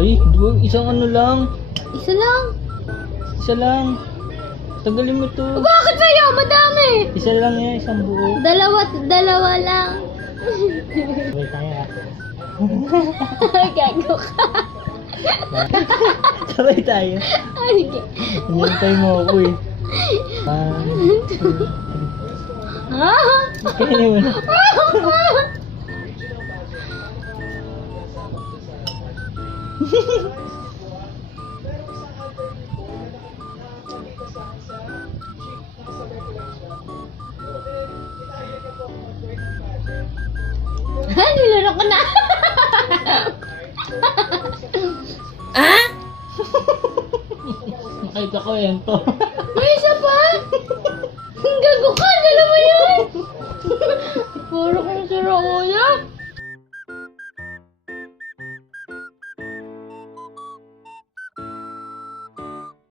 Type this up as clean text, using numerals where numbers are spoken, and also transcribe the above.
Ay, isang ano lang. Isa lang. Isa lang. Tagalin mo to. Bakit sa'yo? Madami. Isa lang yan, isang buo. Dalawa lang. Sabay tayo ah. Gago ka. Sabay tayo. Sige. Hinintay mo ako eh. Ah? Kaya mo na. Nilaro ko na. Ah? Nakita ko yan to. May isa pa? Gago ka